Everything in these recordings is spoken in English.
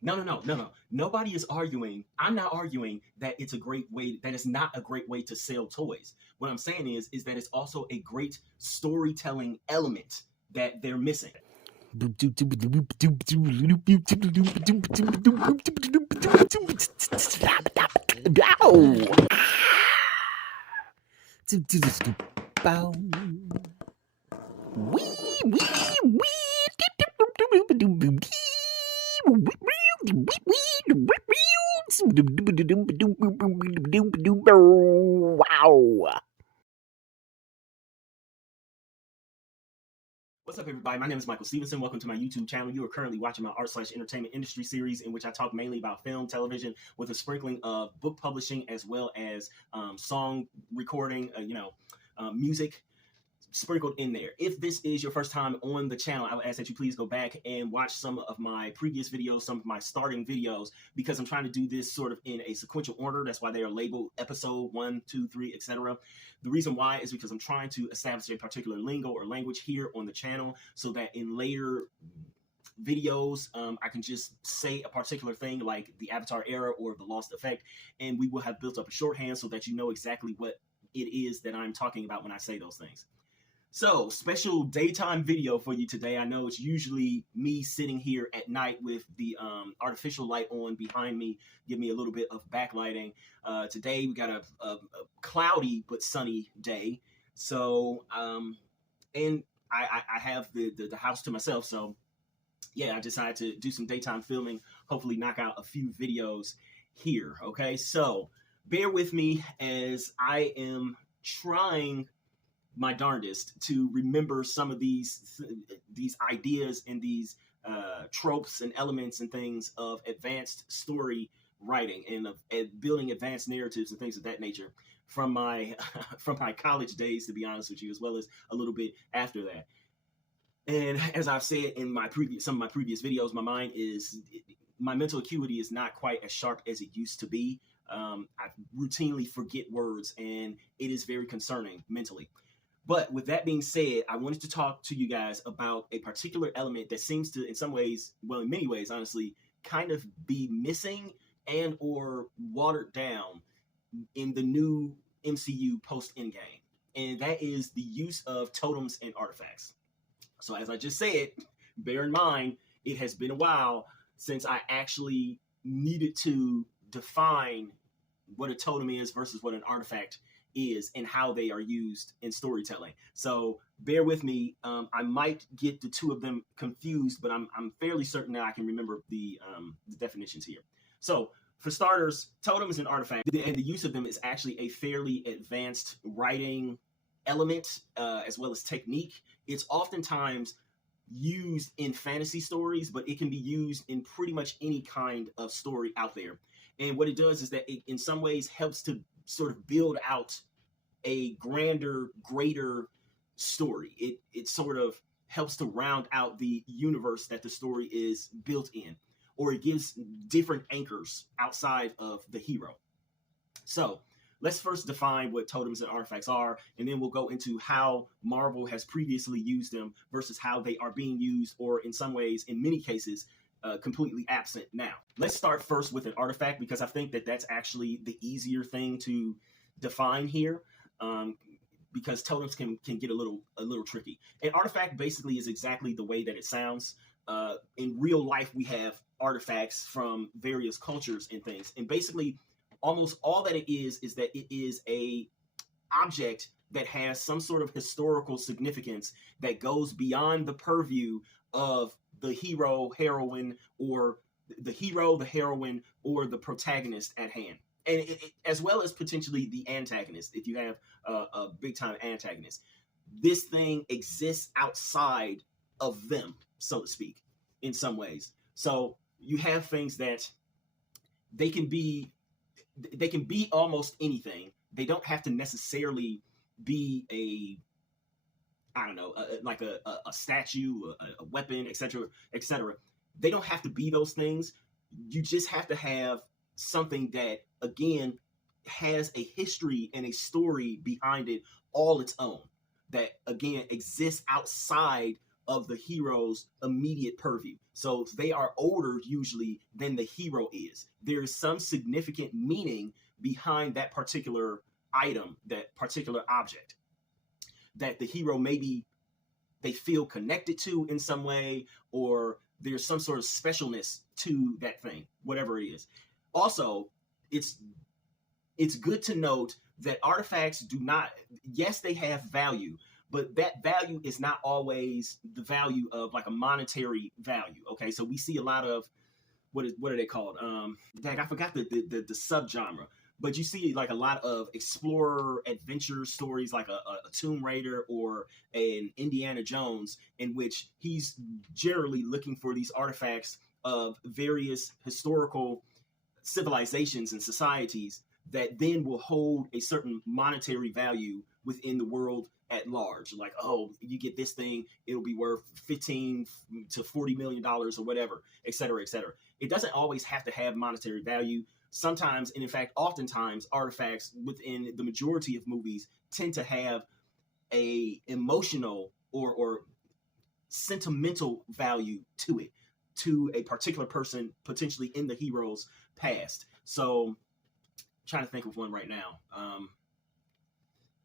No. Nobody is arguing. I'm not arguing that it's a great way. That is not a great way to sell toys. What I'm saying is that it's also a great storytelling element that they're missing. Wow. What's up, everybody? My name is MichaelStephenson. Welcome to my YouTube channel. You are currently watching my art/entertainment industry series in which I talk mainly about film, television, with a sprinkling of book publishing as well as song recording, music sprinkled in there. If this is your first time on the channel, I would ask that you please go back and watch some of my previous videos, some of my starting videos, because I'm trying to do this sort of in a sequential order. That's why they are labeled episode 1, 2, 3, etc. The reason why is because I'm trying to establish a particular lingo or language here on the channel so that in later videos, I can just say a particular thing like the Avatar era or the Lost Effect, and we will have built up a shorthand so that you know exactly what it is that I'm talking about when I say those things. So, special daytime video for you today. I know it's usually me sitting here at night with the artificial light on behind me, give me a little bit of backlighting. Today we got a cloudy but sunny day. So, and I have the house to myself. So, yeah, I decided to do some daytime filming, hopefully knock out a few videos here. Okay, so bear with me as I am trying my darndest to remember some of these ideas and these tropes and elements and things of advanced story writing and of building advanced narratives and things of that nature from my from my college days, to be honest with you, as well as a little bit after that. And as I've said in some of my previous videos, my mental acuity is not quite as sharp as it used to be. I routinely forget words, and it is very concerning mentally. But with that being said, I wanted to talk to you guys about a particular element that seems to, in some ways, well, in many ways, honestly, kind of be missing and or watered down in the new MCU post-Endgame. And that is the use of totems and artifacts. So as I just said, bear in mind, it has been a while since I actually needed to define what a totem is versus what an artifact is and how they are used in storytelling. So bear with me. I might get the two of them confused, but I'm fairly certain that I can remember the definitions here. So for starters, totems and artifacts, and the use of them is actually a fairly advanced writing element as well as technique. It's oftentimes used in fantasy stories, but it can be used in pretty much any kind of story out there. And what it does is that it in some ways helps to sort of build out a grander, greater story. It sort of helps to round out the universe that the story is built in, or it gives different anchors outside of the hero. So let's first define what totems and artifacts are, and then we'll go into how Marvel has previously used them versus how they are being used, or in some ways, in many cases, completely absent now. Let's start first with an artifact, because I think that that's actually the easier thing to define here, because totems can get a little tricky. An artifact basically is exactly the way that it sounds. In real life, we have artifacts from various cultures and things, and basically almost all that it is that it is a object that has some sort of historical significance that goes beyond the purview of the hero, heroine, or the hero, the heroine, or the protagonist at hand. And as well as potentially the antagonist, if you have a big-time antagonist. This thing exists outside of them, so to speak, in some ways. So you have things that they can be almost anything. They don't have to necessarily be like a statue, a weapon, etc., etc. They don't have to be those things. You just have to have something that, again, has a history and a story behind it all its own, that, again, exists outside of the hero's immediate purview. So they are older usually than the hero is. There is some significant meaning behind that particular item, that particular object, that the hero maybe they feel connected to in some way, or there's some sort of specialness to that thing, whatever it is. Also, it's good to note that artifacts do not, yes, they have value, but that value is not always the value of like a monetary value. Okay, so we see a lot of what are they called? I forgot the subgenre, but you see like a lot of explorer adventure stories, like a Tomb Raider or an Indiana Jones, in which he's generally looking for these artifacts of various historical civilizations and societies that then will hold a certain monetary value within the world at large. Like, oh, you get this thing, it'll be worth $15 to $40 million or whatever, et cetera, et cetera. It doesn't always have to have monetary value. Sometimes, and in fact, oftentimes, artifacts within the majority of movies tend to have a emotional or sentimental value to it, to a particular person potentially in the hero's past. So, trying to think of one right now.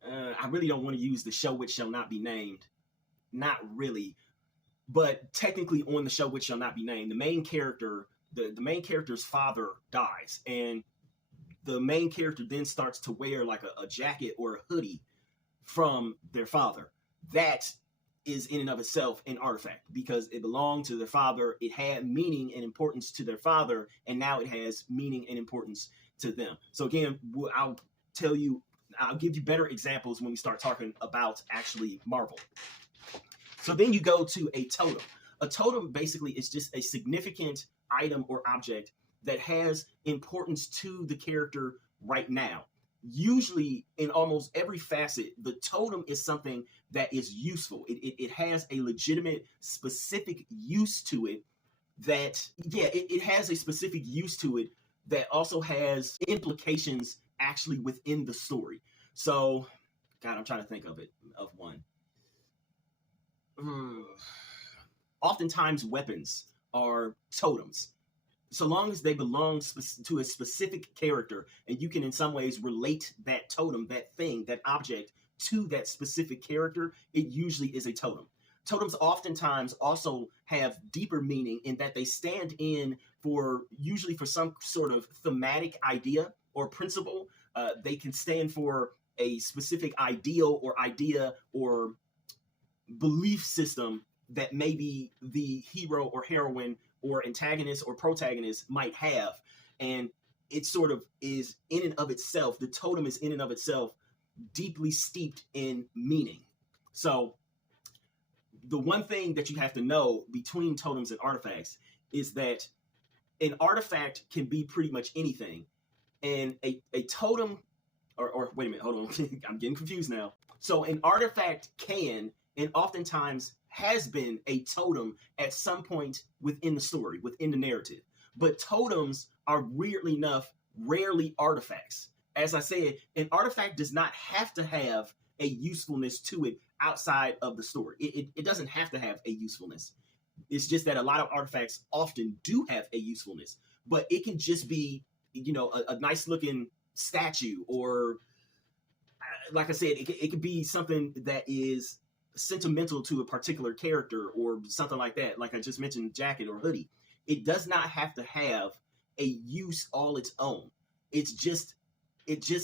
I really don't want to use the show which shall not be named. Not really. But technically on the show which shall not be named, the main character, the main character's father dies. And the main character then starts to wear like a jacket or a hoodie from their father. That is in and of itself an artifact because it belonged to their father. It had meaning and importance to their father. And now it has meaning and importance to them. So again, I'll give you better examples when we start talking about actually Marvel. So then you go to a totem. A totem basically is just a significant item or object that has importance to the character right now. Usually in almost every facet, the totem is something that is useful. It has a legitimate, specific use to it that, it has a specific use to it that also has implications actually within the story. So, God, I'm trying to think of one. Oftentimes weapons are totems. So long as they belong to a specific character and you can in some ways relate that totem, that thing, that object to that specific character, it usually is a totem. Totems oftentimes also have deeper meaning in that they stand in usually for some sort of thematic idea or principle. They can stand for a specific ideal or idea or belief system that maybe the hero or heroine or antagonist or protagonist might have. And it sort of is in and of itself, the totem is in and of itself deeply steeped in meaning. So the one thing that you have to know between totems and artifacts is that an artifact can be pretty much anything. And a totem, or wait a minute, hold on, I'm getting confused now. So an artifact can, and oftentimes has been, a totem at some point within the story, within the narrative. But totems are, weirdly enough, rarely artifacts. As I said, an artifact does not have to have a usefulness to it outside of the story. It doesn't have to have a usefulness. It's just that a lot of artifacts often do have a usefulness, but it can just be, a nice looking statue, or like I said, it could be something that is sentimental to a particular character or something like that. Like I just mentioned, jacket or hoodie. It does not have to have a use all its own. It just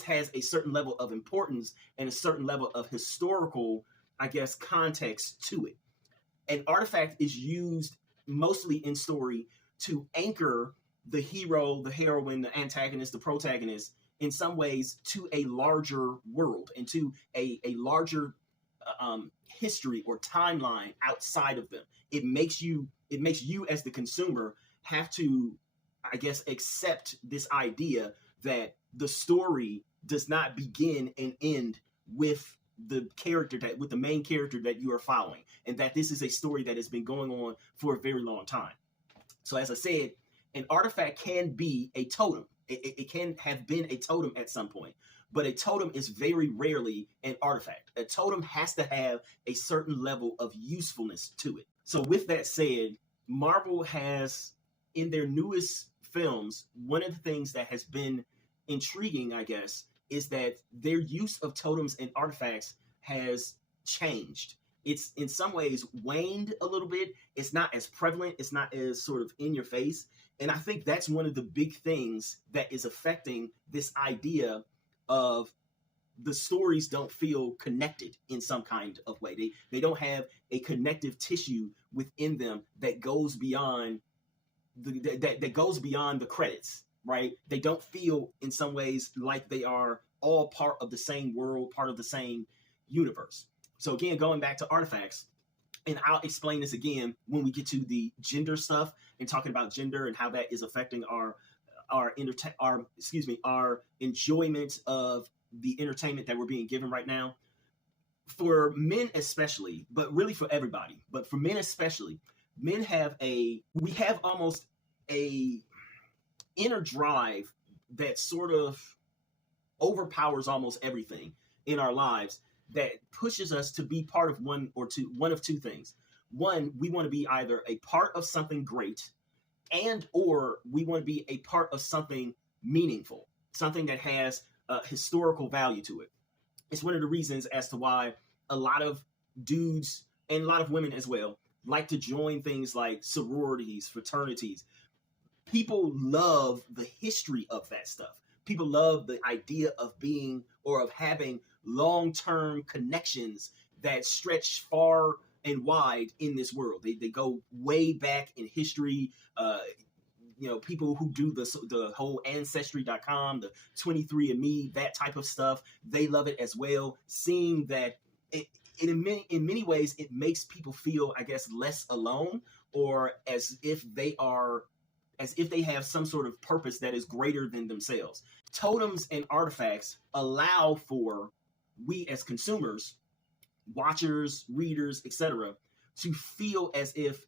has a certain level of importance and a certain level of historical, I guess, context to it. An artifact is used mostly in story to anchor the hero, the heroine, the antagonist, the protagonist, in some ways to a larger world and to a larger history or timeline outside of them. It makes you as the consumer have to, I guess, accept this idea that the story does not begin and end with the main character that you are following, and that this is a story that has been going on for a very long time. So as I said, an artifact can be a totem. It can have been a totem at some point, but a totem is very rarely an artifact. A totem has to have a certain level of usefulness to it. So with that said, Marvel has, in their newest films, one of the things that has been intriguing, I guess, is that their use of totems and artifacts has changed. It's in some ways waned a little bit. It's not as prevalent. It's not as sort of in your face. And I think that's one of the big things that is affecting this idea of the stories don't feel connected in some kind of way. They don't have a connective tissue within them that goes beyond that goes beyond the credits, right? They don't feel in some ways like they are all part of the same world, part of the same universe. So again, going back to artifacts, and I'll explain this again when we get to the gender stuff and talking about gender and how that is affecting our enjoyment of the entertainment that we're being given right now. For men especially, but really for everybody, but for men especially, we have almost a inner drive that sort of overpowers almost everything in our lives, that pushes us to be part of one of two things. One, we want to be either a part of something great, and or we want to be a part of something meaningful, something that has historical value to it. It's one of the reasons as to why a lot of dudes and a lot of women as well like to join things like sororities, fraternities. People love the history of that stuff. People love the idea of being or of having long-term connections that stretch far and wide in this world. They go way back in history. People who do the whole Ancestry.com, the 23andMe, that type of stuff, they love it as well. Seeing that in many ways, it makes people feel, I guess, less alone, or as if they have some sort of purpose that is greater than themselves. Totems and artifacts allow for we as consumers, watchers, readers, etc., to feel as if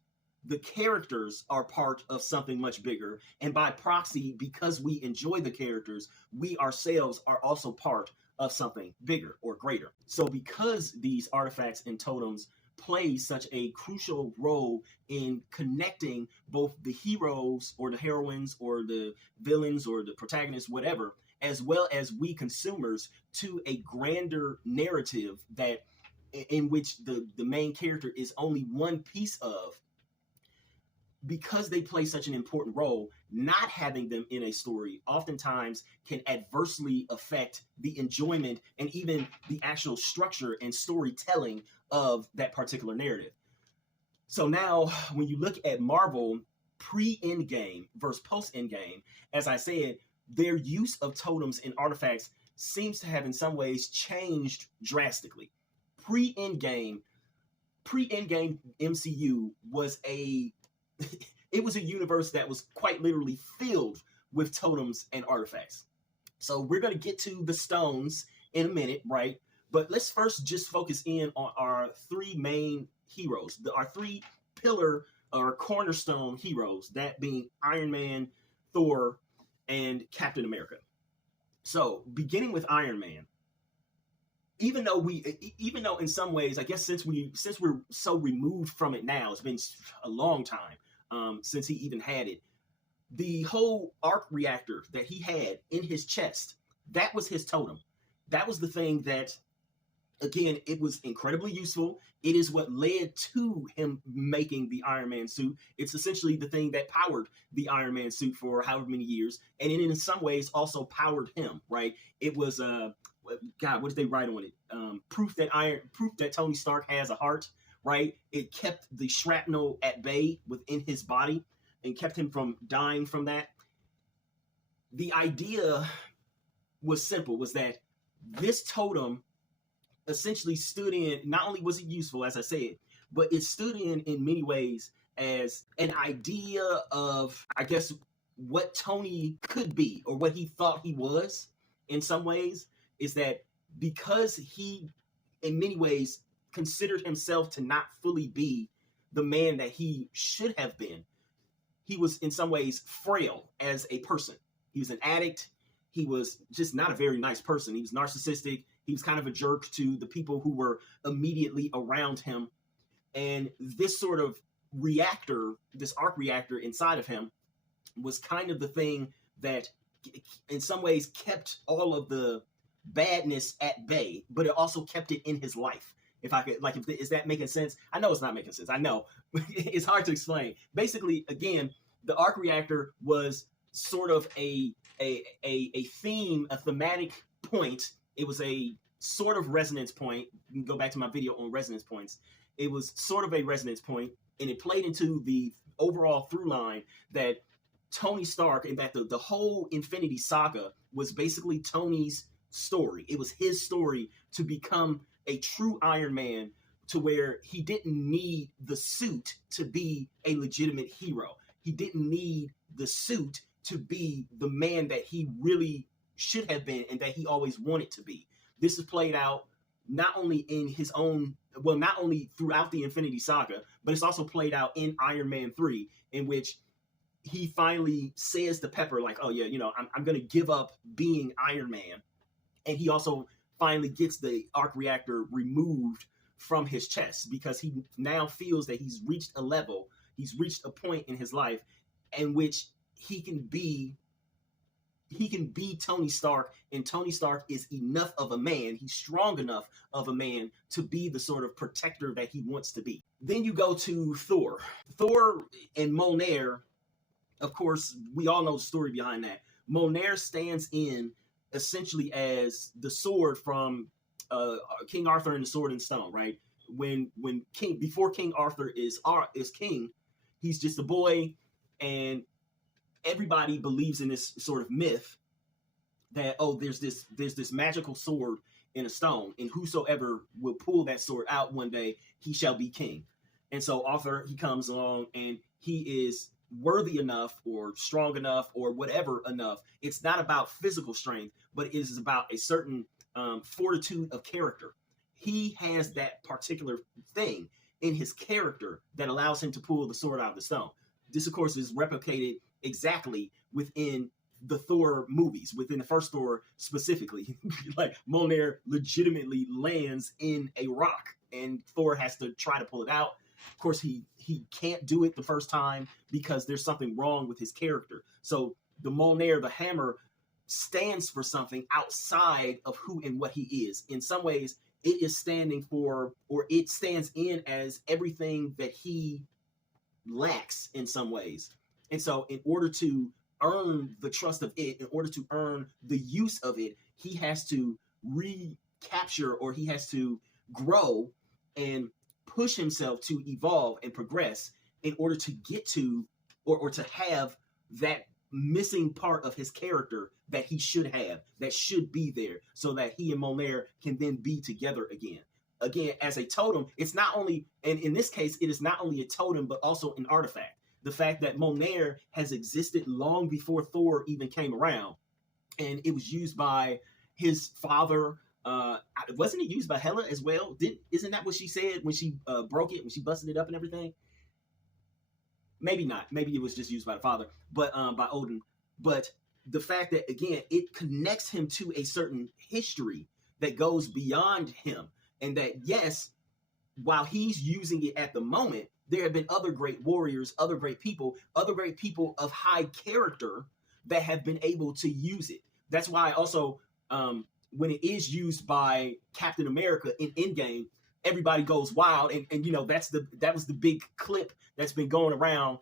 the characters are part of something much bigger. And by proxy, because we enjoy the characters, we ourselves are also part of something bigger or greater. So because these artifacts and totems play such a crucial role in connecting both the heroes or the heroines or the villains or the protagonists, whatever, as well as we consumers, to a grander narrative that in which the main character is only one piece of, because they play such an important role, not having them in a story oftentimes can adversely affect the enjoyment and even the actual structure and storytelling of that particular narrative. So now, when you look at Marvel pre-Endgame versus post-Endgame, as I said, their use of totems and artifacts seems to have in some ways changed drastically. Pre-Endgame MCU was it was a universe that was quite literally filled with totems and artifacts. So we're going to get to the stones in a minute, right? But let's first just focus in on our three main heroes, our three pillar or cornerstone heroes, that being Iron Man, Thor, and Captain America. So beginning with Iron Man, even though in some ways, I guess since we're so removed from it now, it's been a long time since he even had it. The whole arc reactor that he had in his chest, that was his totem. That was the thing that, again, it was incredibly useful. It is what led to him making the Iron Man suit. It's essentially the thing that powered the Iron Man suit for however many years, and it in some ways also powered him, right? It was God, what did they write on it? Proof that Tony Stark has a heart, right? It kept the shrapnel at bay within his body and kept him from dying from that. The idea was simple, was that this totem essentially stood in, not only was it useful, as I said, but it stood in many ways as an idea of, I guess, what Tony could be, or what he thought he was in some ways, is that because he, in many ways, considered himself to not fully be the man that he should have been, he was in some ways frail as a person. He was an addict. He was just not a very nice person. He was narcissistic. He was kind of a jerk to the people who were immediately around him. And this sort of reactor, this arc reactor inside of him, was kind of the thing that in some ways kept all of the badness at bay, but it also kept it in his life. If I could, like, is that making sense? I know it's not making sense. I know. It's hard to explain. Basically, again, the arc reactor was sort of a theme, a thematic point. It was a sort of resonance point. You can go back to my video on resonance points. It was sort of a resonance point, and it played into the overall through line that Tony Stark, and that the whole Infinity Saga was basically Tony's story. It was his story to become a true Iron Man, to where he didn't need the suit to be a legitimate hero. He didn't need the suit to be the man that he really should have been and that he always wanted to be. This is played out not only in his own, well, not only throughout the Infinity Saga, but it's also played out in Iron Man 3, in which he finally says to Pepper, like, oh yeah, I'm going to give up being Iron Man. And he also finally gets the arc reactor removed from his chest, because he now feels that he's reached a point in his life in which he can be Tony Stark, and Tony Stark is enough of a man, he's strong enough of a man to be the sort of protector that he wants to be. Then you go to Thor. Thor and Mjolnir, of course, we all know the story behind that. Mjolnir stands in essentially as the sword from King Arthur and the Sword and Stone, right? Before King Arthur is king, he's just a boy, and everybody believes in this sort of myth that, oh, there's this magical sword in a stone, and whosoever will pull that sword out one day, he shall be king. And so Arthur, he comes along, and he is worthy enough or strong enough or whatever enough. It's not about physical strength, but it is about a certain fortitude of character. He has that particular thing in his character that allows him to pull the sword out of the stone. This, of course, is replicated exactly within the Thor movies, within the first Thor specifically. Like, Mjolnir legitimately lands in a rock, and Thor has to try to pull it out. Of course, he can't do it the first time because there's something wrong with his character. So the Mjolnir, the hammer, stands for something outside of who and what he is. In some ways, it is standing for, or it stands in as everything that he lacks in some ways. And so in order to earn the trust of it, in order to earn the use of it, he has to recapture, or he has to grow and push himself to evolve and progress in order to get to, or to have that missing part of his character that he should have, that should be there, so that he and Mjolnir can then be together again. Again, as a totem, it's not only, and in this case, it is not only a totem, but also an artifact. The fact that Mjolnir has existed long before Thor even came around, and it was used by his father. Wasn't it used by Hela as well? Isn't that what she said when she broke it, when she busted it up and everything? Maybe not. Maybe it was just used by the father, but by Odin. But the fact that, again, it connects him to a certain history that goes beyond him, and that, yes, while he's using it at the moment, there have been other great warriors, other great people of high character that have been able to use it. That's why also, when it is used by Captain America in Endgame, everybody goes wild, and that was the big clip that's been going around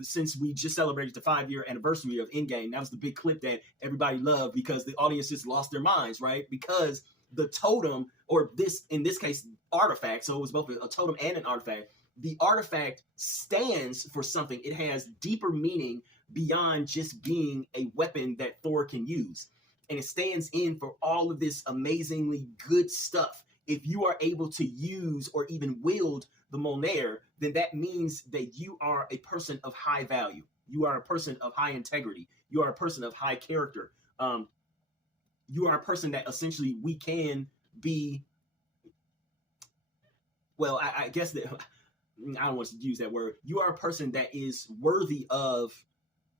since we just celebrated the 5-year anniversary of Endgame. That was the big clip that everybody loved, because the audience just lost their minds, right? Because the totem, or this, in this case, artifact, so it was both a totem and an artifact. The artifact stands for something. It has deeper meaning beyond just being a weapon that Thor can use. And it stands in for all of this amazingly good stuff. If you are able to use or even wield the Mjolnir, then that means that you are a person of high value. You are a person of high integrity. You are a person of high character. You are a person that essentially we can be, well, I guess that, I don't want to use that word. You are a person that is worthy of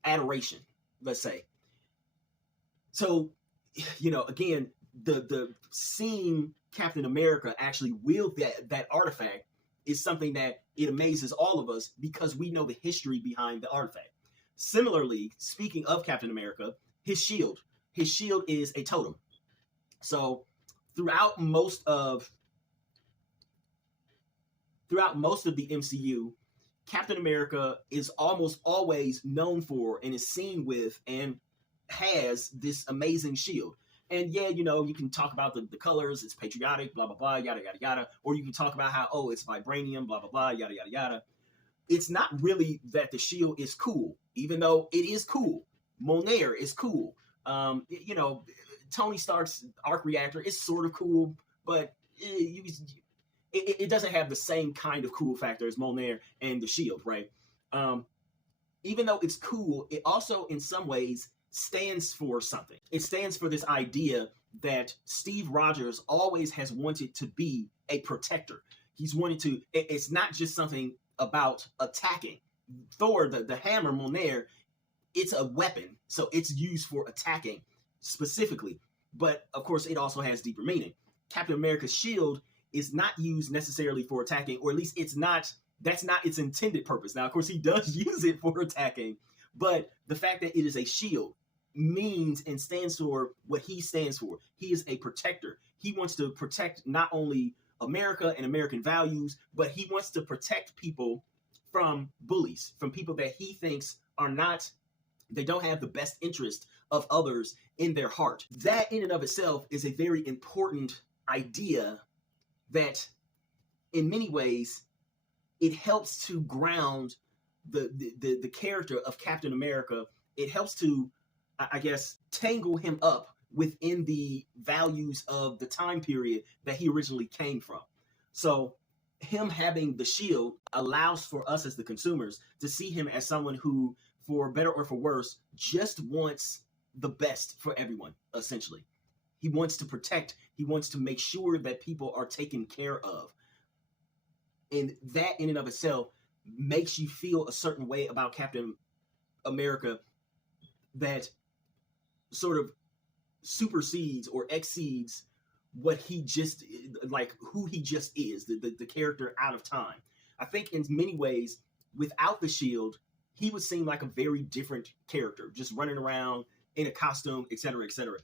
adoration, let's say. So, again, the seeing Captain America actually wield that artifact is something that it amazes all of us because we know the history behind the artifact. Similarly, speaking of Captain America, his shield is a totem. So throughout most of the MCU, Captain America is almost always known for and is seen with and has this amazing shield. And yeah, you can talk about the colors, it's patriotic, blah, blah, blah, yada, yada, yada. Or you can talk about how, oh, it's vibranium, blah, blah, blah, yada, yada, yada. It's not really that the shield is cool, even though it is cool. Mjolnir is cool. Tony Stark's arc reactor is sort of cool, but it doesn't have the same kind of cool factor as Mjolnir and the shield, right? Even though it's cool, it also in some ways stands for something. It stands for this idea that Steve Rogers always has wanted to be a protector. He's wanted to, it's not just something about attacking. Thor, the hammer, Mjolnir, it's a weapon, so it's used for attacking specifically. But of course, it also has deeper meaning. Captain America's shield is not used necessarily for attacking, or at least that's not its intended purpose. Now, of course, he does use it for attacking, but the fact that it is a shield means and stands for what he stands for. He is a protector. He wants to protect not only America and American values, but he wants to protect people from bullies, from people that he thinks they don't have the best interest of others in their heart. That in and of itself is a very important idea that in many ways it helps to ground the character of Captain America. It helps to, I guess, tangle him up within the values of the time period that he originally came from. So him having the shield allows for us as the consumers to see him as someone who, for better or for worse, just wants the best for everyone, essentially. He wants to protect, he wants to make sure that people are taken care of. And that in and of itself makes you feel a certain way about Captain America that sort of supersedes or exceeds what he just, like who he just is, the character out of time. I think in many ways, without the shield, he would seem like a very different character, just running around in a costume, etc., etc.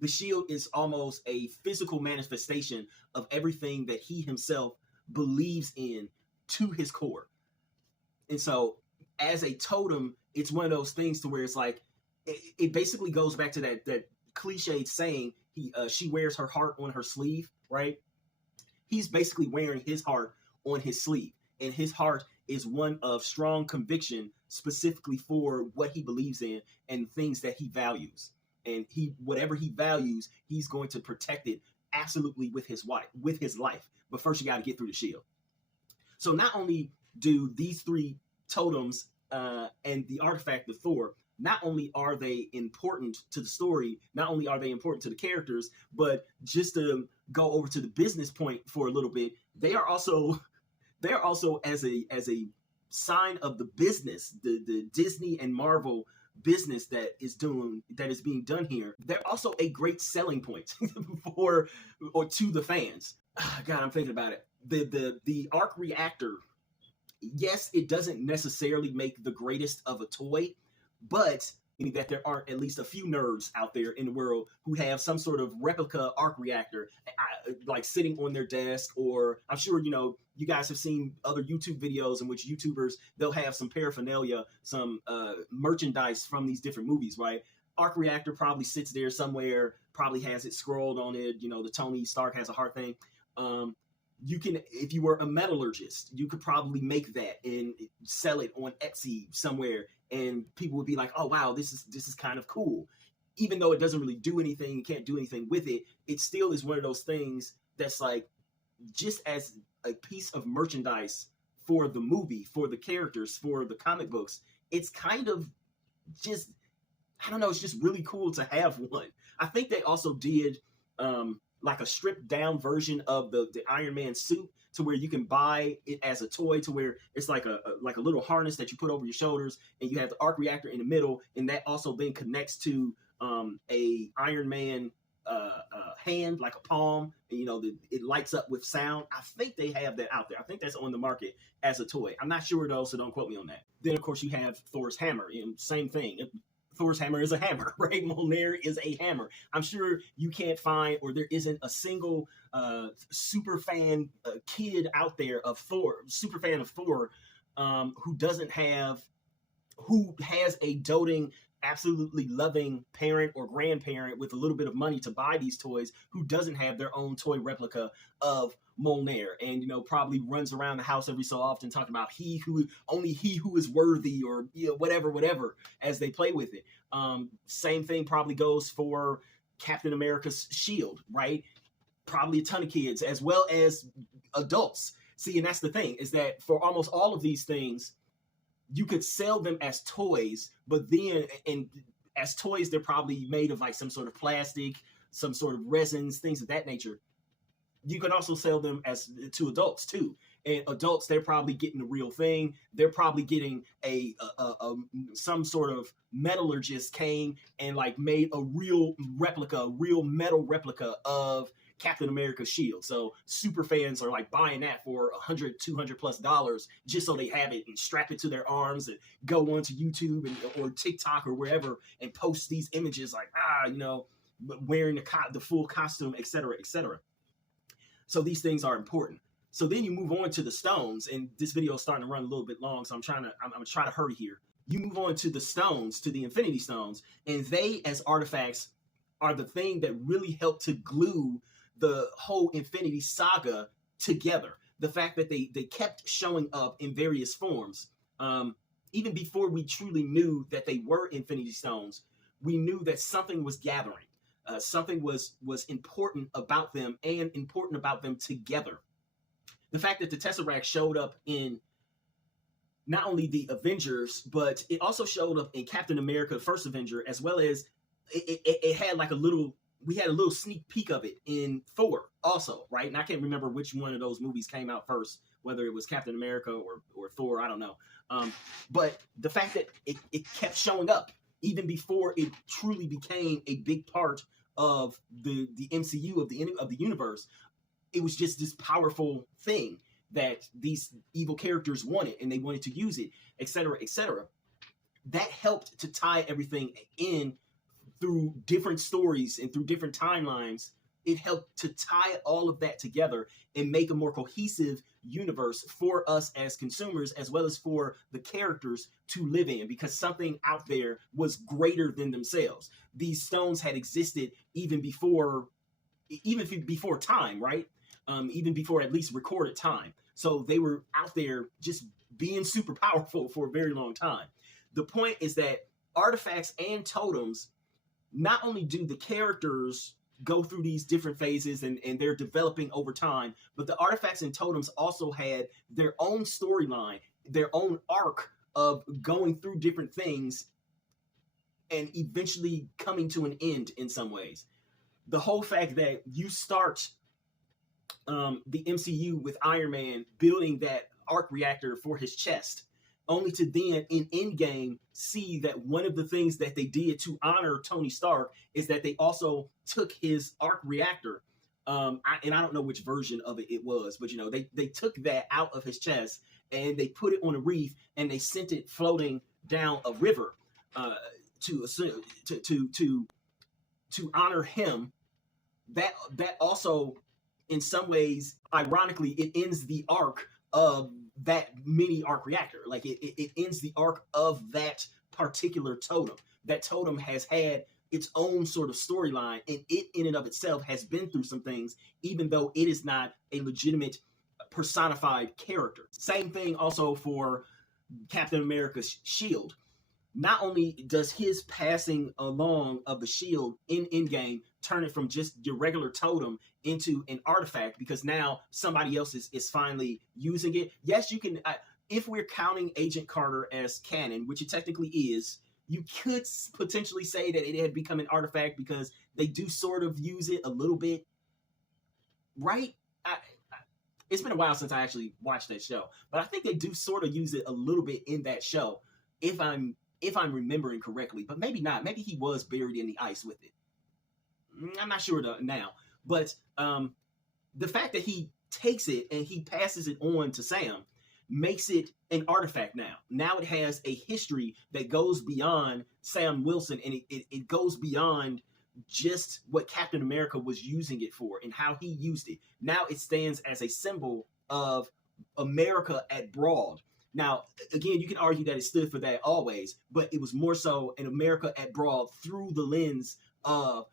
The shield is almost a physical manifestation of everything that he himself believes in to his core. And so as a totem, it's one of those things to where it's like, it basically goes back to that cliched saying, she wears her heart on her sleeve, right? He's basically wearing his heart on his sleeve. And his heart is one of strong conviction, specifically for what he believes in and things that he values. And whatever he values, he's going to protect it absolutely with his life. But first, you got to get through the shield. So not only do these three totems and the artifact of Thor, not only are they important to the story, not only are they important to the characters, but just to go over to the business point for a little bit, they are also as a sign of the business, the Disney and Marvel business that is being done here. They're also a great selling point to the fans. God, I'm thinking about it. The arc reactor, yes, it doesn't necessarily make the greatest of a toy, but meaning that there aren't at least a few nerds out there in the world who have some sort of replica arc reactor, like sitting on their desk, or I'm sure, you guys have seen other YouTube videos in which YouTubers, they'll have some paraphernalia, some merchandise from these different movies, right? Arc reactor probably sits there somewhere, probably has it scrolled on it, the Tony Stark has a heart thing. You can, if you were a metallurgist, you could probably make that and sell it on Etsy somewhere, and people would be like, "Oh wow, this is kind of cool." Even though it doesn't really do anything, you can't do anything with it. It still is one of those things that's like, just as a piece of merchandise for the movie, for the characters, for the comic books, it's kind of just, I don't know, it's just really cool to have one. I think they also did like a stripped down version of the Iron Man suit, to where you can buy it as a toy, to where it's like a little harness that you put over your shoulders, and you have the arc reactor in the middle, and that also then connects to a Iron Man hand, like a palm, and, it lights up with sound. I think they have that out there. I think that's on the market as a toy. I'm not sure though, so don't quote me on that. Then of course you have Thor's hammer. Same thing. Thor's hammer is a hammer, right? Mjolnir is a hammer. I'm sure you can't find, or there isn't a single super fan kid out there of Thor, super fan of Thor, who has a doting, absolutely loving parent or grandparent with a little bit of money to buy these toys, who doesn't have their own toy replica of Mjolnir, and probably runs around the house every so often talking about only he who is worthy, or whatever as they play with it. Same thing probably goes for Captain America's shield, right? Probably a ton of kids as well as adults. See, and that's the thing, is that for almost all of these things, you could sell them as toys, but then, and as toys, they're probably made of like some sort of plastic, some sort of resins, things of that nature. You can also sell them as to adults too. And adults, they're probably getting the real thing. They're probably getting some sort of metallurgist came and like made a real metal replica of Captain America's shield. So super fans are like buying that for $100, $200+ just so they have it and strap it to their arms and go onto YouTube or TikTok or wherever and post these images like, wearing the full costume, etc., etc. So these things are important. So then you move on to the stones, and this video is starting to run a little bit long, so I'm gonna try to hurry here. You move on to the stones, to the Infinity Stones, and they as artifacts are the thing that really help to glue the whole Infinity Saga together. The fact that they kept showing up in various forms. Even before we truly knew that they were Infinity Stones, we knew that something was gathering. Something was important about them, and important about them together. The fact that the Tesseract showed up in not only the Avengers, but it also showed up in Captain America, the First Avenger, as well as it had like we had a little sneak peek of it in Thor also, right? And I can't remember which one of those movies came out first, whether it was Captain America or Thor, I don't know. But the fact that it kept showing up even before it truly became a big part of the MCU, of the universe, it was just this powerful thing that these evil characters wanted, and they wanted to use it, etc., etc. That helped to tie everything in through different stories and through different timelines. It helped to tie all of that together and make a more cohesive universe for us as consumers, as well as for the characters to live in, because something out there was greater than themselves. These stones had existed even before time, right? Even before at least recorded time. So they were out there just being super powerful for a very long time. The point is that artifacts and totems, not only do the characters go through these different phases and they're developing over time, but the artifacts and totems also had their own storyline, their own arc of going through different things and eventually coming to an end in some ways. The whole fact that you start the MCU with Iron Man building that arc reactor for his chest, only to then in Endgame see that one of the things that they did to honor Tony Stark is that they also took his arc reactor. And I don't know which version of it was, but they took that out of his chest and they put it on a reef and they sent it floating down a river to honor him. That also, in some ways, ironically, it ends the arc of that mini arc reactor. Like it ends the arc of that particular totem. That totem has had its own sort of storyline, and it in and of itself has been through some things, even though it is not a legitimate personified character. Same thing also for Captain America's shield. Not only does his passing along of the shield in Endgame turn it from just your regular totem into an artifact, because now somebody else is finally using it. Yes, you can, if we're counting Agent Carter as canon, which it technically is, you could potentially say that it had become an artifact because they do sort of use it a little bit, right? It's been a while since I actually watched that show, but I think they do sort of use it a little bit in that show, if I'm remembering correctly, but maybe not. Maybe he was buried in the ice with it. I'm not sure now. But the fact that he takes it and he passes it on to Sam makes it an artifact now. Now it has a history that goes beyond Sam Wilson, and it goes beyond just what Captain America was using it for and how he used it. Now it stands as a symbol of America at broad. Now, again, you can argue that it stood for that always, but it was more so an America at broad through the lens of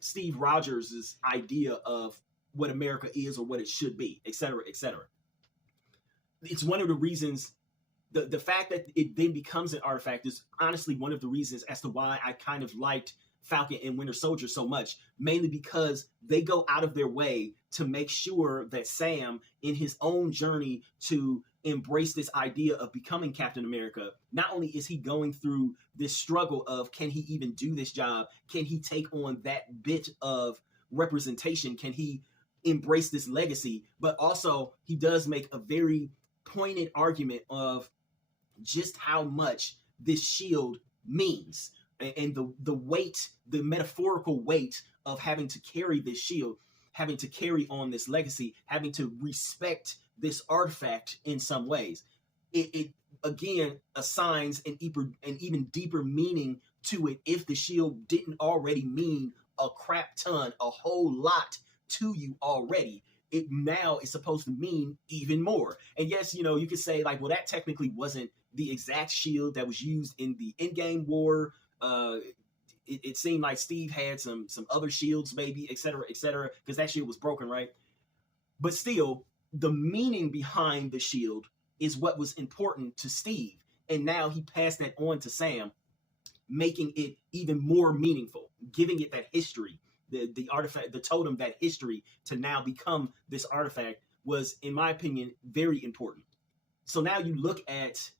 Steve Rogers' idea of what America is or what it should be, et cetera, et cetera. It's one of the reasons, the fact that it then becomes an artifact is honestly one of the reasons as to why I kind of liked Falcon and Winter Soldier so much, mainly because they go out of their way to make sure that Sam, in his own journey to embrace this idea of becoming Captain America, not only is he going through this struggle of, can he even do this job? Can he take on that bit of representation? Can he embrace this legacy? But also he does make a very pointed argument of just how much this shield means, and the weight, the metaphorical weight of having to carry this shield, having to carry on this legacy, having to respect this artifact in some ways. It again assigns an even deeper meaning to it if the shield didn't already mean a crap ton, a whole lot to you already. It now is supposed to mean even more. And yes, you know, you could say like, well, that technically wasn't the exact shield that was used in the Endgame war. It seemed like Steve had some other shields, maybe, et cetera, because that shield was broken, right? But still, the meaning behind the shield is what was important to Steve. And now he passed that on to Sam, making it even more meaningful, giving it that history, the artifact, the totem, that history to now become this artifact was, in my opinion, very important. So now you look at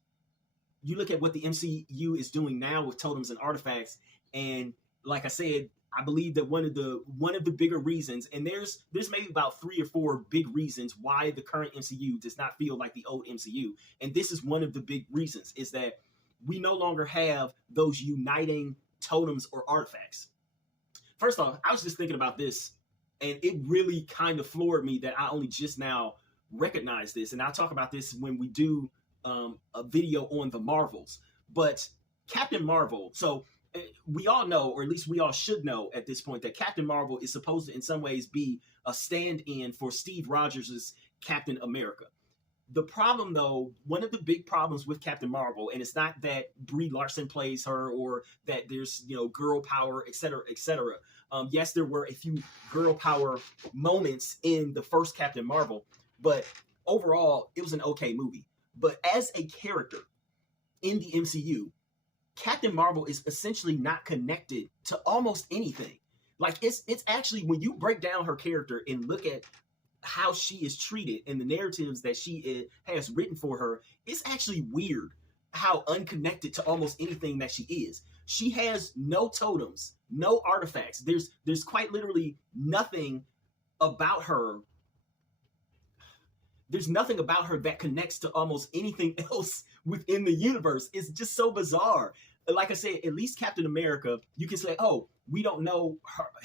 what the MCU is doing now with totems and artifacts, and like I said, I believe that one of the bigger reasons, and there's maybe about 3 or 4 big reasons why the current MCU does not feel like the old MCU, and this is one of the big reasons, is that we no longer have those uniting totems or artifacts. First off, I was just thinking about this, and it really kind of floored me that I only just now recognized this, and I'll talk about this when we do a video on the Marvels. But Captain Marvel, so we all know, or at least we all should know at this point, that Captain Marvel is supposed to in some ways be a stand-in for Steve Rogers' Captain America. The problem, though, one of the big problems with Captain Marvel, and it's not that Brie Larson plays her or that there's, you know, girl power, et cetera, et cetera. Yes, there were a few girl power moments in the first Captain Marvel, but overall, it was an okay movie. But as a character in the MCU, Captain Marvel is essentially not connected to almost anything. Like, it's actually, when you break down her character and look at how she is treated and the narratives that she has written for her, it's actually weird how unconnected to almost anything that she is. She has no totems, no artifacts. There's quite literally nothing about her. There's nothing about her that connects to almost anything else within the universe. It's just so bizarre. Like I said, at least Captain America, you can say, oh, we don't know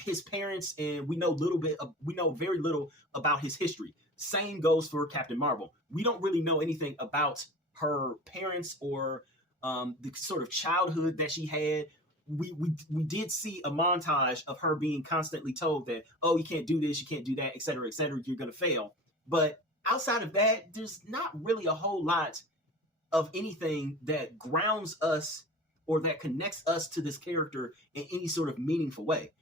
his parents, and we know very little about his history. Same goes for Captain Marvel. We don't really know anything about her parents or the sort of childhood that she had. We did see a montage of her being constantly told that, oh, you can't do this, you can't do that, et cetera, you're going to fail. But outside of that, there's not really a whole lot of anything that grounds us or that connects us to this character in any sort of meaningful way.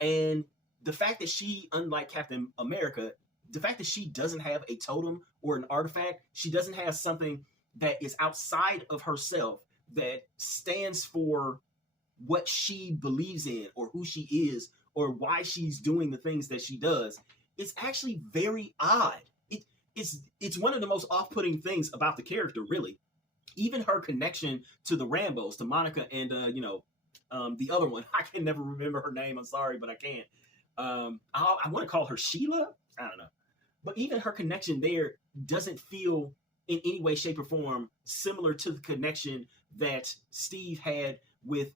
And the fact that she, unlike Captain America, the fact that she doesn't have a totem or an artifact, she doesn't have something that is outside of herself that stands for what she believes in or who she is or why she's doing the things that she does, it's actually very odd. It's one of the most off-putting things about the character, really. Even her connection to the Rambos, to Monica and the other one, I can never remember her name. I'm sorry, but I can't. I want to call her Sheila. I don't know. But even her connection there doesn't feel in any way, shape, or form similar to the connection that Steve had with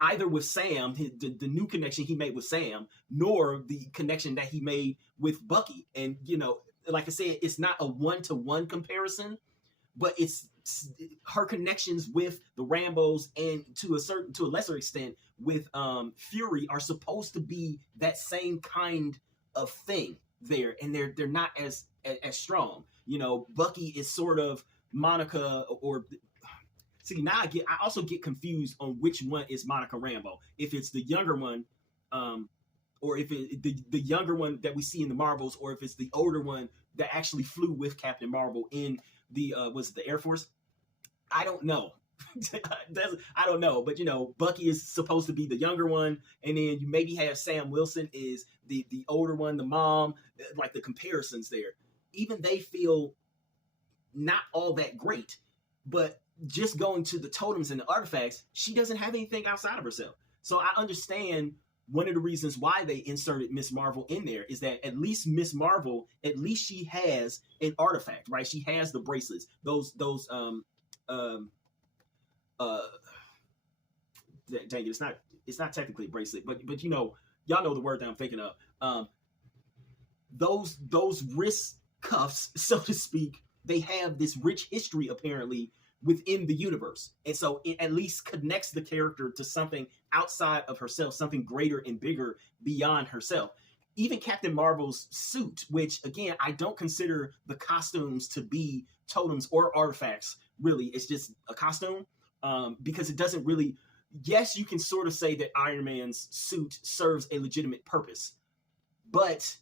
either with Sam, the new connection he made with Sam, nor the connection that he made with Bucky. And, you know, like I said, it's not a one-to-one comparison, but it's her connections with the Rambos and to a lesser extent with Fury are supposed to be that same kind of thing there, and they're not as strong. You know, Bucky is sort of Monica, or see, now I also get confused on which one is Monica Rambeau. If it's the younger one, or if it the younger one that we see in the Marvels, or if it's the older one that actually flew with Captain Marvel in the was it the Air Force? I don't know. I don't know, but you know, Bucky is supposed to be the younger one, and then you maybe have Sam Wilson is the older one, the mom. Like the comparisons there, even they feel not all that great. But just going to the totems and the artifacts, she doesn't have anything outside of herself. So I understand one of the reasons why they inserted Miss Marvel in there is that at least Miss Marvel, at least she has an artifact, right? She has the bracelets, those dang it, it's not technically a bracelet, but you know, y'all know the word that I'm thinking of. Those wrist cuffs, so to speak, they have this rich history apparently within the universe, and so it at least connects the character to something outside of herself, something greater and bigger beyond herself. Even Captain Marvel's suit, which again, I don't consider the costumes to be totems or artifacts, really, it's just a costume, because it doesn't really, yes, you can sort of say that Iron Man's suit serves a legitimate purpose, but,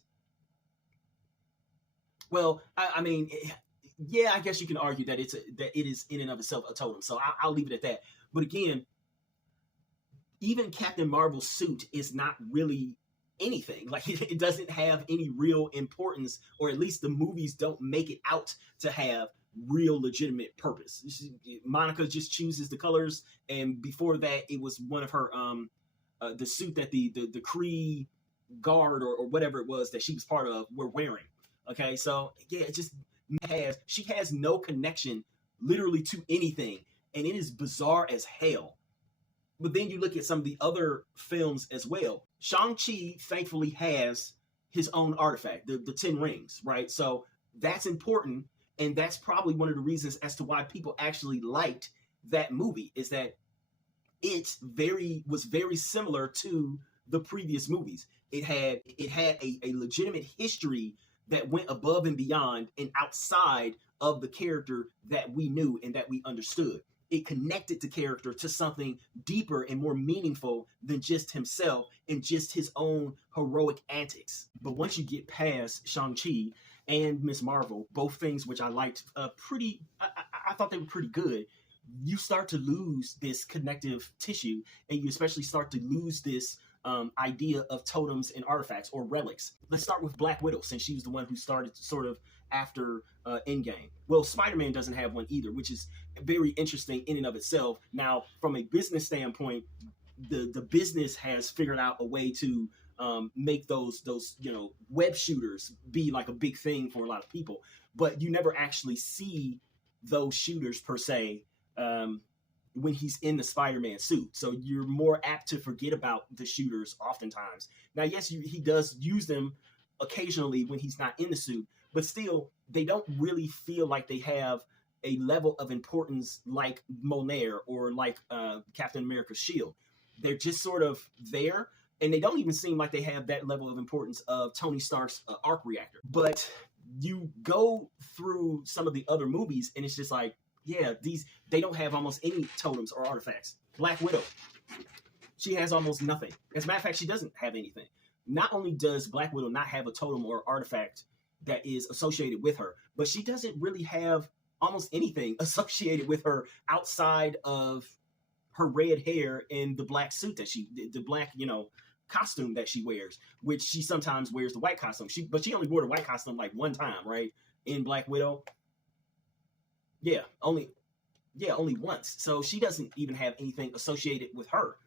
well, I mean, yeah, I guess you can argue that that it is in and of itself a totem. So I'll leave it at that. But again, even Captain Marvel's suit is not really anything. Like it doesn't have any real importance, or at least the movies don't make it out to have real legitimate purpose. Monica just chooses the colors, and before that, it was one of her the suit that the Kree guard or whatever it was that she was part of were wearing. Okay, so yeah, it just she has no connection literally to anything, and it is bizarre as hell. But then you look at some of the other films as well. Shang-Chi thankfully has his own artifact, the 10 rings, right? So that's important, and that's probably one of the reasons as to why people actually liked that movie, is that it was very similar to the previous movies. It had a legitimate history that went above and beyond and outside of the character that we knew and that we understood. It connected the character to something deeper and more meaningful than just himself and just his own heroic antics. But once you get past Shang-Chi and Miss Marvel, both things which I liked I thought they were pretty good, you start to lose this connective tissue, and you especially start to lose this idea of totems and artifacts or relics. Let's start with Black Widow, since she was the one who started sort of after Endgame. Well, Spider-Man doesn't have one either, which is very interesting in and of itself. Now, from a business standpoint, the business has figured out a way to make those web shooters be like a big thing for a lot of people, but you never actually see those shooters per se when he's in the Spider-Man suit. So you're more apt to forget about the shooters oftentimes. Now, yes, he does use them occasionally when he's not in the suit, but still, they don't really feel like they have a level of importance like Mjolnir or like Captain America's shield. They're just sort of there, and they don't even seem like they have that level of importance of Tony Stark's arc reactor. But you go through some of the other movies, and it's just like, yeah, they don't have almost any totems or artifacts. Black Widow, she has almost nothing. As a matter of fact, she doesn't have anything. Not only does Black Widow not have a totem or artifact that is associated with her, but she doesn't really have almost anything associated with her outside of her red hair and the black suit that the black, costume that she wears, which she sometimes wears the white costume. But she only wore the white costume like one time, right? In Black Widow. Yeah, only once. So she doesn't even have anything associated with her.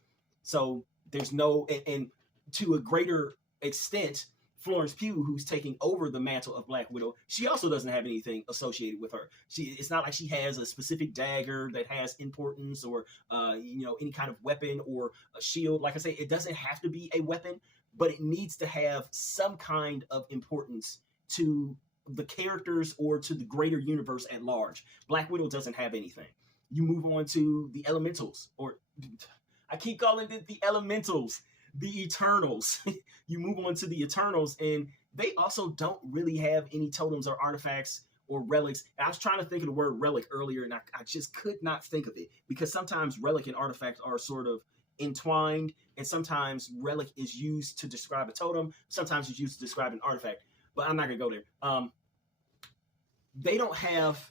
So there's no, and to a greater extent, Florence Pugh, who's taking over the mantle of Black Widow, she also doesn't have anything associated with her. It's not like she has a specific dagger that has importance, or any kind of weapon or a shield. Like I say, it doesn't have to be a weapon, but it needs to have some kind of importance to the characters or to the greater universe at large. Black Widow doesn't have anything. You move on to the Elementals, or I keep calling it the Elementals, the Eternals. You move on to the Eternals, and they also don't really have any totems or artifacts or relics. I was trying to think of the word relic earlier, and I just could not think of it, because sometimes relic and artifact are sort of entwined, and sometimes relic is used to describe a totem, sometimes it's used to describe an artifact, but I'm not going to go there. They don't have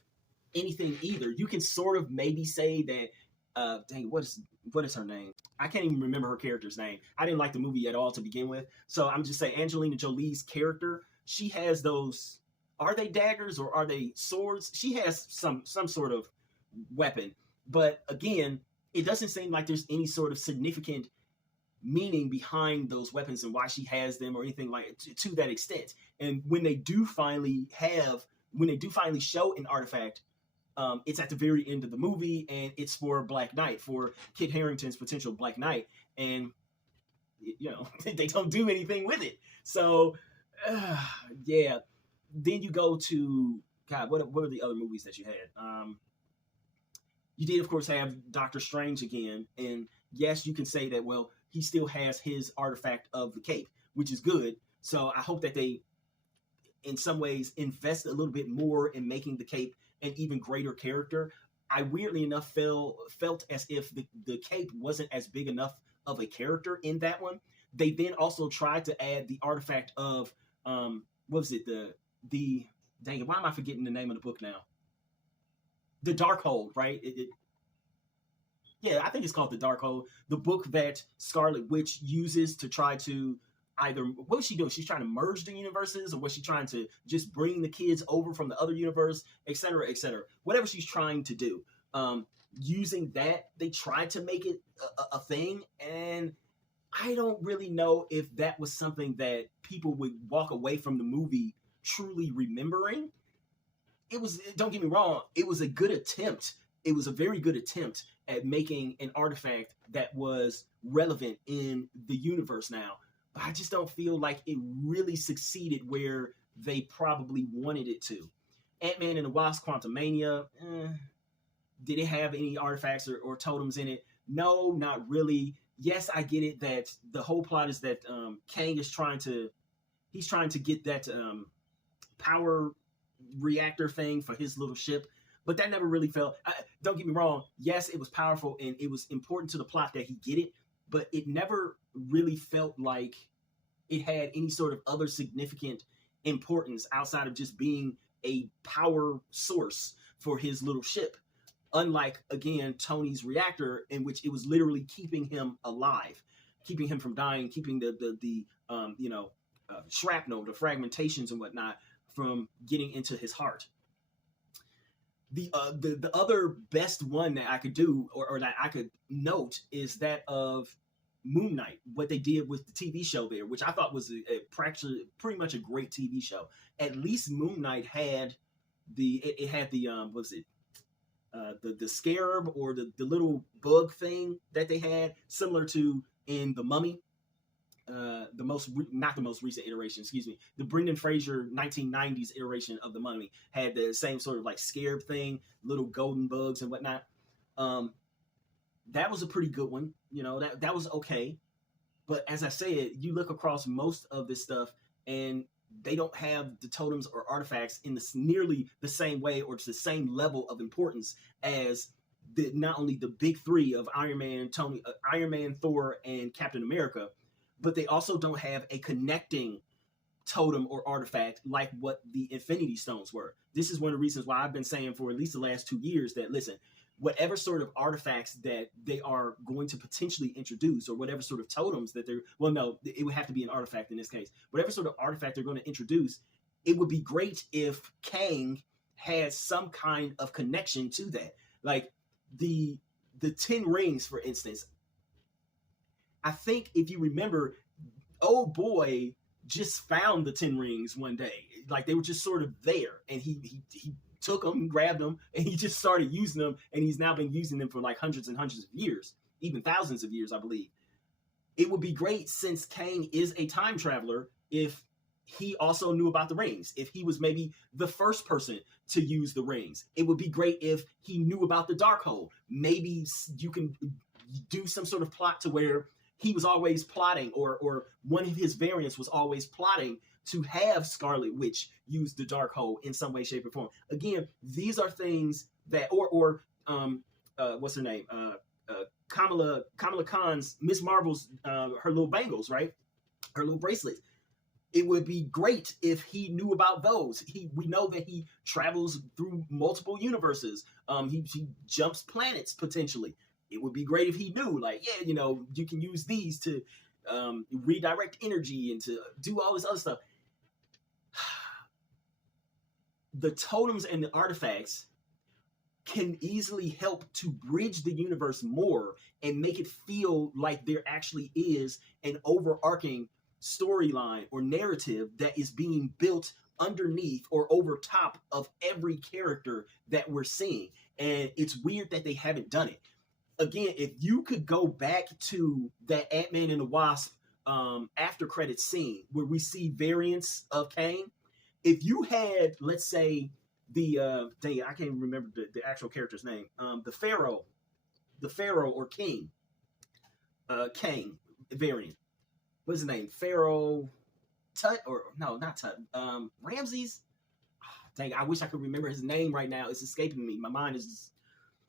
anything either. You can sort of maybe say that what is her name? I can't even remember her character's name. I didn't like the movie at all to begin with. So I'm just saying Angelina Jolie's character, she has those, are they daggers or are they swords? She has some sort of weapon. But again, it doesn't seem like there's any sort of significant meaning behind those weapons and why she has them or anything like to that extent. And when they do finally show an artifact, it's at the very end of the movie, and it's for Black Knight, for Kit Harington's potential Black Knight, and they don't do anything with it. So yeah. Then you go to what are the other movies that you had? You did, of course, have Doctor Strange again, and yes, you can say that, well, he still has his artifact of the cape, which is good. So I hope that they, in some ways, invest a little bit more in making the cape an even greater character. I weirdly enough felt as if the cape wasn't as big enough of a character in that one. They then also tried to add the artifact of what was it, the dang it, why am I forgetting the name of the book now? The Darkhold, right? Yeah, I think it's called The Darkhold, the book that Scarlet Witch uses to try to either, what was she doing? She's trying to merge the universes, or was she trying to just bring the kids over from the other universe, etc., etc. Whatever she's trying to do. Using that, they tried to make it a thing, and I don't really know if that was something that people would walk away from the movie truly remembering. It was, don't get me wrong, it was a good attempt. It was a very good attempt at making an artifact that was relevant in the universe now. But I just don't feel like it really succeeded where they probably wanted it to. Ant-Man and the Wasp: Quantumania, did it have any artifacts or totems in it? No, not really. Yes, I get it that the whole plot is that Kang is trying to get that power reactor thing for his little ship, but that never really felt, don't get me wrong, yes, it was powerful and it was important to the plot that he get it, but it never really felt like it had any sort of other significant importance outside of just being a power source for his little ship. Unlike, again, Tony's reactor, in which it was literally keeping him alive, keeping him from dying, keeping the shrapnel, the fragmentations and whatnot from getting into his heart. The other best one that I could do or that I could note is that of Moon Knight, what they did with the TV show there, which I thought was pretty much a great TV show. At least Moon Knight had the scarab or the little bug thing that they had, similar to in The Mummy. Not the most recent iteration, excuse me. The Brendan Fraser 1990s iteration of The Mummy had the same sort of like scarab thing, little golden bugs and whatnot. That was a pretty good one. That was okay. But as I said, you look across most of this stuff and they don't have the totems or artifacts in nearly the same way or to the same level of importance as not only the big three of Iron Man, Thor, and Captain America, but they also don't have a connecting totem or artifact like what the Infinity Stones were. This is one of the reasons why I've been saying for at least the last 2 years that, listen, whatever sort of artifacts that they are going to potentially introduce, or whatever sort of totems that it would have to be an artifact in this case. Whatever sort of artifact they're going to introduce, it would be great if Kang had some kind of connection to that. Like the 10 rings, for instance. I think if you remember, oh boy, just found the 10 rings one day. Like they were just sort of there, and he took them, grabbed them, and he just started using them, and he's now been using them for like hundreds and hundreds of years, even thousands of years, I believe. It would be great, since Kang is a time traveler, if he also knew about the rings, if he was maybe the first person to use the rings. It would be great if he knew about the Darkhold. Maybe you can do some sort of plot to where he was always plotting, or one of his variants was always plotting to have Scarlet Witch use the Darkhold in some way, shape, or form. Again, these are things that, or what's her name? Kamala Khan's, Miss Marvel's, her little bangles, right? Her little bracelets. It would be great if he knew about those. We know that he travels through multiple universes. He jumps planets potentially. It would be great if he knew, like, yeah, you know, you can use these to redirect energy and to do all this other stuff. The totems and the artifacts can easily help to bridge the universe more and make it feel like there actually is an overarching storyline or narrative that is being built underneath or over top of every character that we're seeing. And it's weird that they haven't done it. Again, if you could go back to that Ant-Man and the Wasp after credits scene where we see variants of Kang, if you had, let's say, the dang, I can't remember the actual character's name, the Pharaoh or King, Kang variant. What's his name? Pharaoh Tut, or no, not Tut. Ramses. Dang, I wish I could remember his name right now. It's escaping me. My mind is just...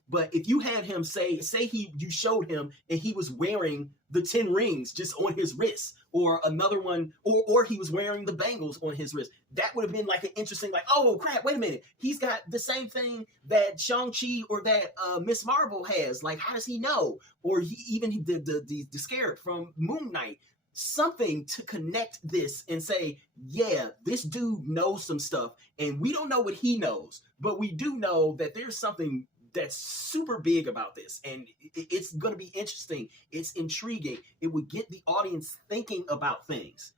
But if you had him say you showed him and he was wearing the 10 rings just on his wrist, or another one, or he was wearing the bangles on his wrist, that would have been like an interesting, like, oh crap, wait a minute, he's got the same thing that Shang-Chi or that Miss Marvel has. Like, how does he know? Or the scarab from Moon Knight. Something to connect this and say, yeah, this dude knows some stuff, and we don't know what he knows, but we do know that there's something that's super big about this, and it's going to be interesting. It's intriguing. It would get the audience thinking about things.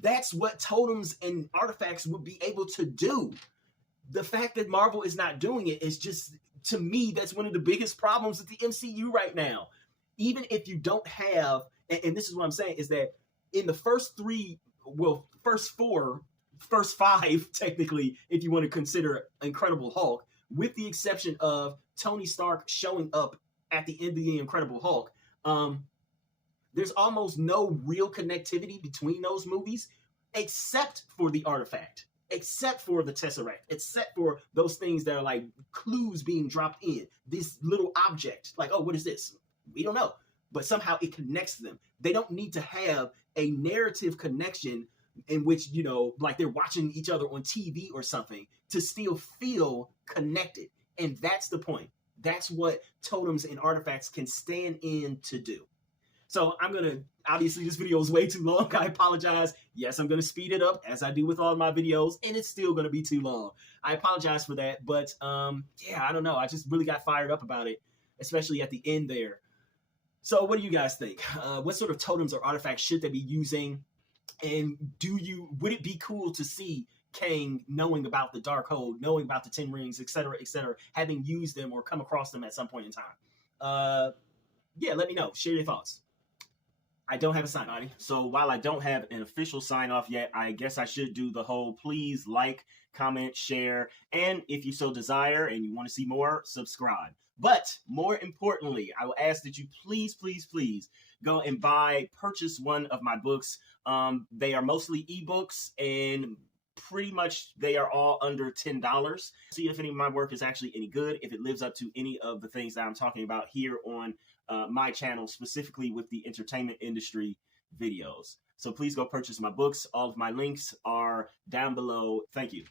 That's what totems and artifacts would be able to do. The fact that Marvel is not doing it is just, to me, that's one of the biggest problems with the MCU right now. Even if you don't have, and this is what I'm saying, is that in the first five, technically, if you want to consider Incredible Hulk, with the exception of Tony Stark showing up at the end of the Incredible Hulk, there's almost no real connectivity between those movies, except for the artifact, except for the Tesseract, except for those things that are like clues being dropped in. This little object, like, oh, what is this? We don't know. But somehow it connects them. They don't need to have a narrative connection in which, you know, like they're watching each other on TV or something to still feel connected. And that's the point. That's what totems and artifacts can stand in to do. So I'm going to, obviously this video is way too long. I apologize. Yes, I'm going to speed it up as I do with all of my videos, and it's still going to be too long. I apologize for that. But yeah, I don't know. I just really got fired up about it, especially at the end there. So what do you guys think? What sort of totems or artifacts should they be using? And would it be cool to see Kang knowing about the Darkhold, knowing about the 10 rings, etc., having used them or come across them at some point in time? Yeah, let me know. Share your thoughts. I don't have a sign off. So while I don't have an official sign off yet, I guess I should do the whole please like, comment, share, and if you so desire and you want to see more, subscribe. But more importantly, I will ask that you please go and purchase one of my books. They are mostly ebooks, and pretty much they are all under $10. See if any of my work is actually any good, if it lives up to any of the things that I'm talking about here on my channel, specifically with the entertainment industry videos. So please go purchase my books. All of my links are down below. Thank you.